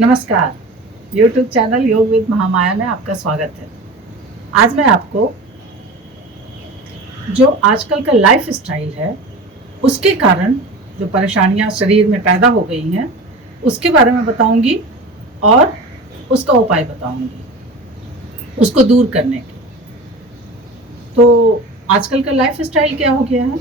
नमस्कार। YouTube channel योग with Mahamaya में आपका स्वागत है। आज मैं आपको जो आजकल का लाइफ स्टाइल है उसके कारण जो परेशानियां शरीर में पैदा हो गई हैं उसके बारे में बताऊंगी और उसका उपाय बताऊंगी उसको दूर करने के। तो आजकल का लाइफ स्टाइल क्या हो गया है,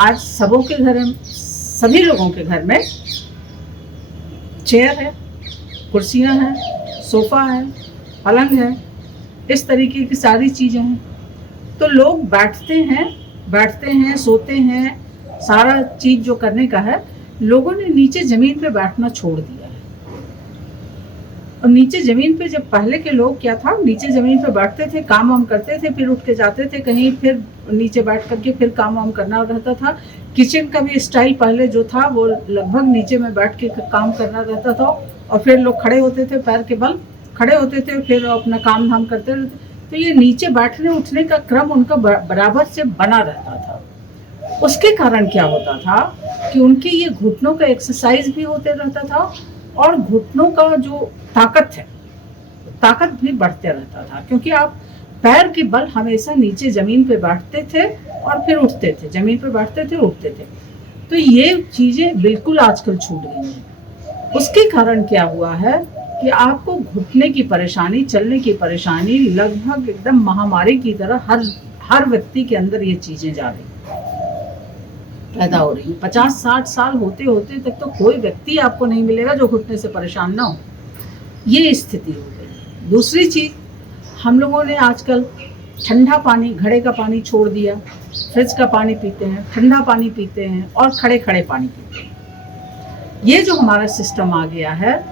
आज सभी लोगों के घर में चेयर है, कुर्सियां हैं, सोफा है, पलंग है, इस तरीके की सारी चीज़ें हैं। तो लोग बैठते हैं, सोते हैं, सारा चीज़ जो करने का है लोगों ने नीचे ज़मीन पे बैठना छोड़ दिया है। और नीचे ज़मीन पे जब पहले के लोग क्या था, नीचे ज़मीन पे बैठते थे, काम वाम करते थे, फिर उठ के जाते थे कहीं, फिर नीचे बैठ करके फिर काम वाम करना रहता था। किचन का भी स्टाइल पहले जो था वो लगभग नीचे में बैठ के काम करना रहता था और फिर लोग खड़े होते थे, पैर के बल खड़े होते थे, फिर अपना काम धाम करते रहते। तो ये नीचे बैठने उठने का क्रम उनका बराबर से बना रहता था। उसके कारण क्या होता था कि उनके ये घुटनों का एक्सरसाइज भी होते रहता था और घुटनों का जो ताकत भी बढ़ते रहता था, क्योंकि आप पैर के बल हमेशा नीचे ज़मीन पे बैठते थे और फिर उठते थे, ज़मीन पे बैठते थे, उठते थे। तो ये चीज़ें बिल्कुल आजकल छूट गई हैं। उसके कारण क्या हुआ है कि आपको घुटने की परेशानी, चलने की परेशानी लगभग एकदम महामारी की तरह हर व्यक्ति के अंदर ये चीज़ें जा रही पैदा हो रही है। 50-60 साल होते होते तक तो कोई व्यक्ति आपको नहीं मिलेगा जो घुटने से परेशान ना हो। ये स्थिति हो गई। दूसरी चीज़, हम लोगों ने आजकल ठंडा पानी, घड़े का पानी छोड़ दिया, फ्रिज का पानी पीते हैं, ठंडा पानी पीते हैं और खड़े खड़े पानी पीते हैं। ये जो हमारा सिस्टम आ गया है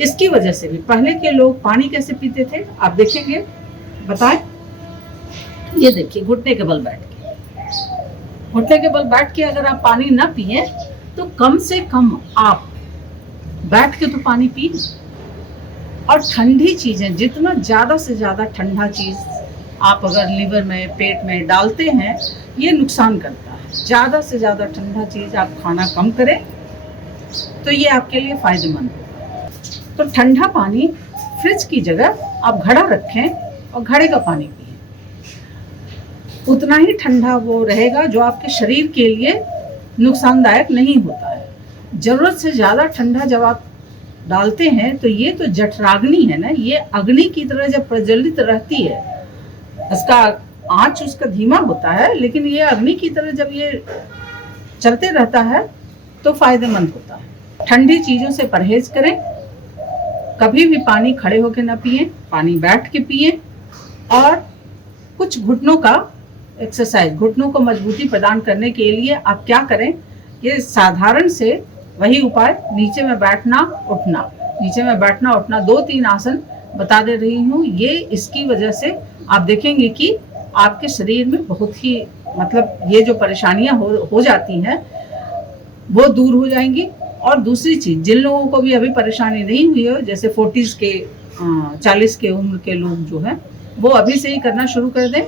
इसकी वजह से भी पहले के लोग पानी कैसे पीते थे आप देखेंगे, बताएं। ये देखिए, घुटने के बल बैठ के अगर आप पानी ना पिए तो कम से कम आप बैठ के तो पानी पिए। और ठंडी चीज़ें, जितना ज़्यादा से ज़्यादा ठंडा चीज़ आप अगर लीवर में, पेट में डालते हैं ये नुकसान करता है। ज़्यादा से ज़्यादा ठंडा चीज़ आप खाना कम करें तो ये आपके लिए फ़ायदेमंद होगा। तो ठंडा पानी फ्रिज की जगह आप घड़ा रखें और घड़े का पानी पिए। उतना ही ठंडा वो रहेगा जो आपके शरीर के लिए नुकसानदायक नहीं होता है। ज़रूरत से ज़्यादा ठंडा जब आप डालते हैं तो ये तो जठराग्नि है ना, ये अग्नि की तरह जब प्रज्वलित रहती है, इसका आंच उसका धीमा होता है, लेकिन ये अग्नि की तरह जब ये चलते रहता है तो फायदेमंद होता है। ठंडी चीज़ों से परहेज करें। कभी भी पानी खड़े होकर ना पिए, पानी बैठ के पिए। और कुछ घुटनों का एक्सरसाइज, घुटनों को मजबूती प्रदान करने के लिए आप क्या करें, ये साधारण से वही उपाय, नीचे में बैठना उठना 2-3 आसन बता दे रही हूँ। ये इसकी वजह से आप देखेंगे कि आपके शरीर में बहुत ही ये जो परेशानियां हो जाती हैं वो दूर हो जाएंगी। और दूसरी चीज़, जिन लोगों को भी अभी परेशानी नहीं हुई हो, जैसे 40 के 40 के उम्र के लोग जो हैं वो अभी से ही करना शुरू कर दें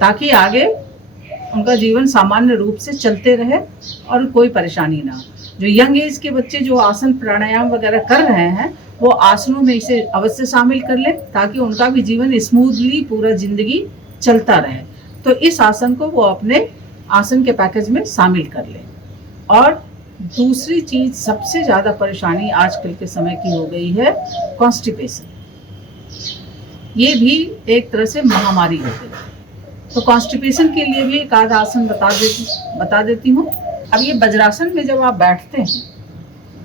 ताकि आगे उनका जीवन सामान्य रूप से चलते रहे और कोई परेशानी ना हो। जो यंग एज के बच्चे जो आसन प्राणायाम वगैरह कर रहे हैं वो आसनों में इसे अवश्य शामिल कर लें ताकि उनका भी जीवन स्मूथली पूरा जिंदगी चलता रहे। तो इस आसन को वो अपने आसन के पैकेज में शामिल कर लें। और दूसरी चीज़, सबसे ज़्यादा परेशानी आजकल के समय की हो गई है कॉन्स्टिपेशन। ये भी एक तरह से महामारी हो गई। तो कॉन्स्टिपेशन के लिए भी एक आधा आसन बता देती हूँ। अब ये वज्रासन में जब आप बैठते हैं,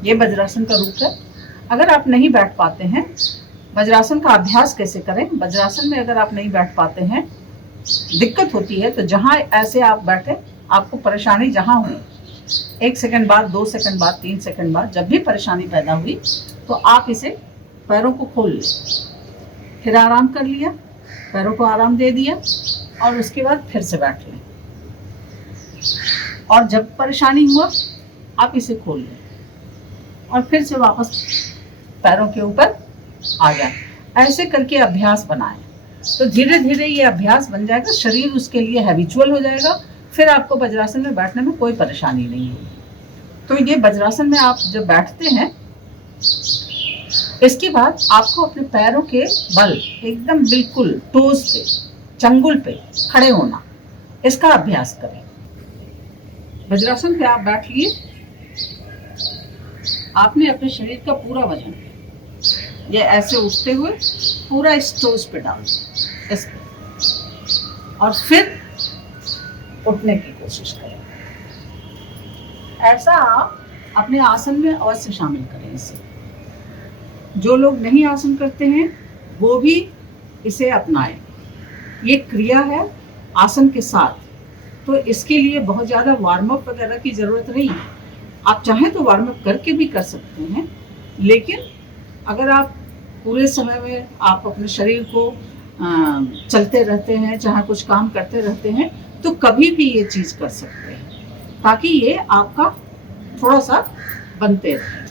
ये वज्रासन का रूप है। अगर आप नहीं बैठ पाते हैं, वज्रासन का अभ्यास कैसे करें। वज्रासन में अगर आप नहीं बैठ पाते हैं, दिक्कत होती है, तो जहाँ ऐसे आप बैठे, आपको परेशानी जहाँ हुई, 1 सेकंड बाद, 2 सेकंड बाद, 3 सेकंड बाद जब भी परेशानी पैदा हुई तो आप इसे पैरों को खोल लें, फिर आराम कर लिया, पैरों को आराम दे दिया और उसके बाद फिर से बैठ लें। और जब परेशानी हुआ आप इसे खोल लें और फिर से वापस पैरों के ऊपर आ जाए। ऐसे करके अभ्यास बनाएं तो धीरे धीरे ये अभ्यास बन जाएगा, शरीर उसके लिए हैबिचुअल हो जाएगा। फिर आपको वज्रासन में बैठने में कोई परेशानी नहीं होगी। तो ये वज्रासन में आप जब बैठते हैं, इसके बाद आपको अपने पैरों के बल एकदम बिल्कुल टोज पे, चंगुल पे खड़े होना, इसका अभ्यास करें। वज्रासन पे आप बैठ लिए, आपने अपने शरीर का पूरा वजन ये ऐसे उठते हुए पूरा इस टोज पे डाल इस पे, और फिर उठने की कोशिश करें। ऐसा आप अपने आसन में अवश्य शामिल करें इसे। जो लोग नहीं आसन करते हैं वो भी इसे अपनाएं। ये क्रिया है आसन के साथ, तो इसके लिए बहुत ज़्यादा वार्म अप वगैरह की ज़रूरत नहीं है। आप चाहें तो वार्म अप करके भी कर सकते हैं, लेकिन अगर आप पूरे समय में आप अपने शरीर को चलते रहते हैं, चाहे कुछ काम करते रहते हैं, तो कभी भी ये चीज़ कर सकते हैं, ताकि ये आपका थोड़ा सा बनते रहे।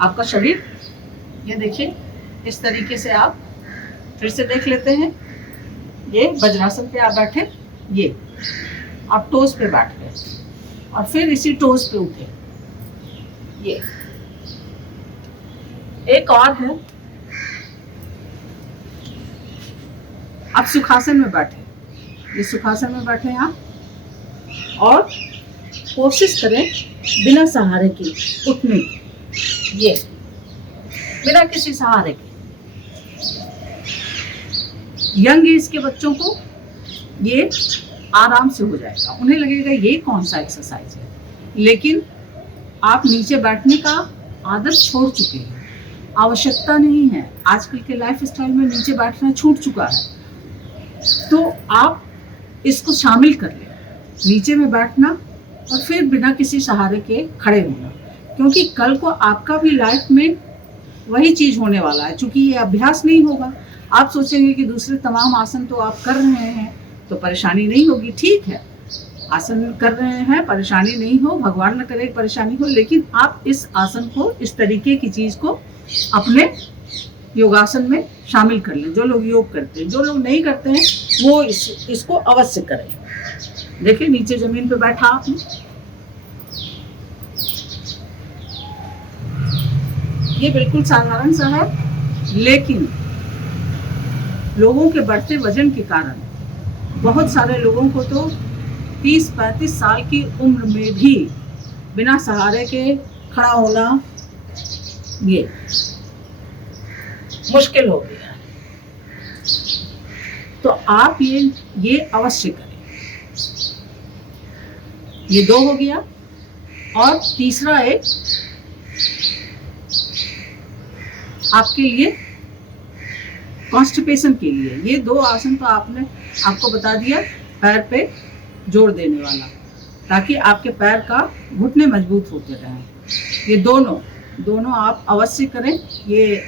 आपका शरीर ये देखिए इस तरीके से आप फिर से देख लेते हैं। ये वज्रासन पे आप बैठे, ये आप टोज पे बैठ गए और फिर इसी टोज पे उठे। ये एक और है, आप सुखासन में बैठे, ये सुखासन में बैठे हैं आप, और कोशिश करें बिना सहारे के उठने की, ये बिना किसी सहारे के। यंग एज के बच्चों को ये आराम से हो जाएगा, उन्हें लगेगा ये कौन सा एक्सरसाइज है, लेकिन आप नीचे बैठने का आदत छोड़ चुके हैं, आवश्यकता नहीं है। आजकल के लाइफ स्टाइल में नीचे बैठना छूट चुका है, तो आप इसको शामिल कर लें, नीचे में बैठना और फिर बिना किसी सहारे के खड़े होना, क्योंकि कल को आपका भी लाइफ में वही चीज़ होने वाला है। चूंकि ये अभ्यास नहीं होगा, आप सोचेंगे कि दूसरे तमाम आसन तो आप कर रहे हैं तो परेशानी नहीं होगी। ठीक है, आसन कर रहे हैं, परेशानी नहीं हो, भगवान न करे परेशानी हो, लेकिन आप इस आसन को, इस तरीके की चीज़ को अपने योगासन में शामिल कर लें। जो लोग योग करते हैं, जो लोग नहीं करते हैं वो इसको अवश्य करें। देखिए नीचे जमीन पे बैठा आपने, ये बिल्कुल साधारण सा है, लेकिन लोगों के बढ़ते वजन के कारण बहुत सारे लोगों को तो 30-35 साल की उम्र में भी बिना सहारे के खड़ा होना ये मुश्किल हो गया। तो आप ये अवश्य करें। ये 2 हो गया, और तीसरा एक आपके लिए कॉन्स्टिपेशन के लिए, ये 2 आसन तो आपको बता दिया, पैर पे जोर देने वाला, ताकि आपके पैर का घुटने मजबूत होते रहें। ये दोनों आप अवश्य करें। ये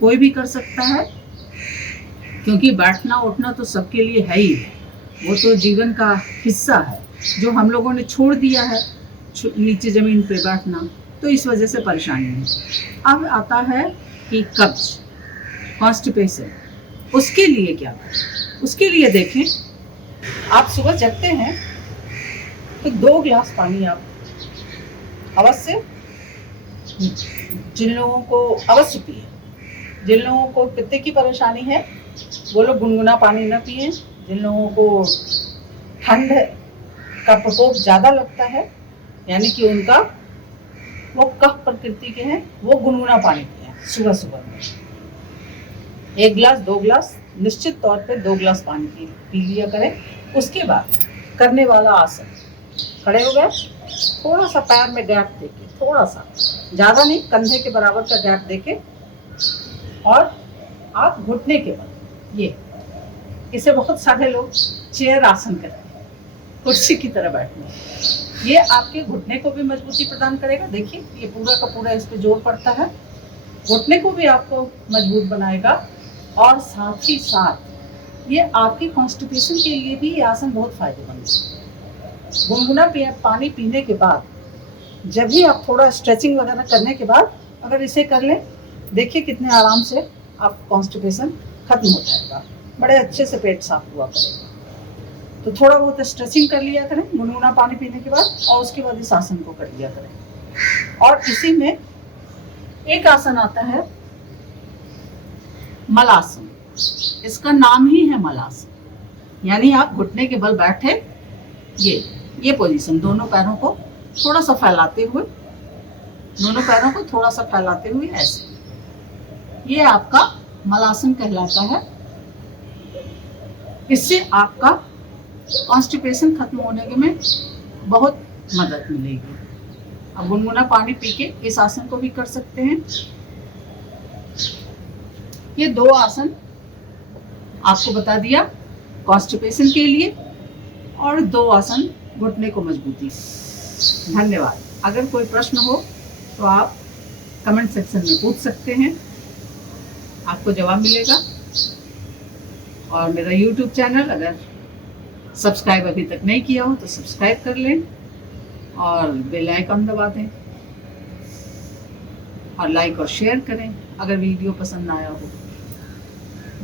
कोई भी कर सकता है, क्योंकि बैठना उठना तो सबके लिए है ही है, वो तो जीवन का हिस्सा है जो हम लोगों ने छोड़ दिया है, नीचे ज़मीन पे बैठना, तो इस वजह से परेशानी है। अब आता है कि कब्ज, कॉन्स्टिपेशन, उसके लिए क्या करें। उसके लिए देखें, आप सुबह जगते हैं तो 2 गिलास पानी आप अवश्य, जिन लोगों को अवश्य पिए, जिन लोगों को पित्त की परेशानी है वो लोग गुनगुना पानी न पिए, जिन लोगों को ठंड का प्रकोप ज़्यादा लगता है, यानी कि उनका वो कफ प्रकृति के हैं, वो गुनगुना पानी पिए सुबह सुबह में। 1 गिलास 2 गिलास निश्चित तौर पे 2 गिलास पानी पी लिया करें। उसके बाद करने वाला आसन, खड़े हो गए, थोड़ा सा पैर में गैप देके, थोड़ा सा, ज़्यादा नहीं, कंधे के बराबर का गैप देके, और आप घुटने के बल, ये इसे बहुत सारे लोग चेयर आसन करते हैं, कुर्सी की तरह बैठना। ये आपके घुटने को भी मजबूती प्रदान करेगा। देखिए ये पूरा का पूरा इस पे जोर पड़ता है, घुटने को भी आपको मजबूत बनाएगा, और साथ ही साथ ये आपके कॉन्स्टिपेशन के लिए भी ये आसन बहुत फायदेमंद है। गुनगुना पानी पीने के बाद, जब भी आप थोड़ा स्ट्रेचिंग वगैरह करने के बाद अगर इसे कर लें, देखिए कितने आराम से आप कॉन्स्टिपेशन खत्म हो जाएगा, बड़े अच्छे से पेट साफ हुआ करेगा। तो थोड़ा बहुत स्ट्रेचिंग कर लिया करें गुनगुना पानी पीने के बाद, और उसके बाद इस आसन को कर लिया करें। और इसी में एक आसन आता है मलासन। इसका नाम ही है मलासन, यानी आप घुटने के बल बैठे, ये पोजीशन, दोनों पैरों को थोड़ा सा फैलाते हुए, दोनों पैरों को थोड़ा सा फैलाते हुए ऐसे, ये आपका मलासन कहलाता है। इससे आपका कॉन्स्टिपेशन खत्म होने के में बहुत मदद मिलेगी। अब गुनगुना पानी पी के इस आसन को भी कर सकते हैं। ये 2 आसन आपको बता दिया कॉन्स्टिपेशन के लिए, और 2 आसन घुटने को मजबूती। धन्यवाद। अगर कोई प्रश्न हो तो आप कमेंट सेक्शन में पूछ सकते हैं, आपको जवाब मिलेगा। और मेरा YouTube चैनल अगर सब्सक्राइब अभी तक नहीं किया हो तो सब्सक्राइब कर लें और बेल आइकन दबा दें और लाइक और शेयर करें अगर वीडियो पसंद आया हो।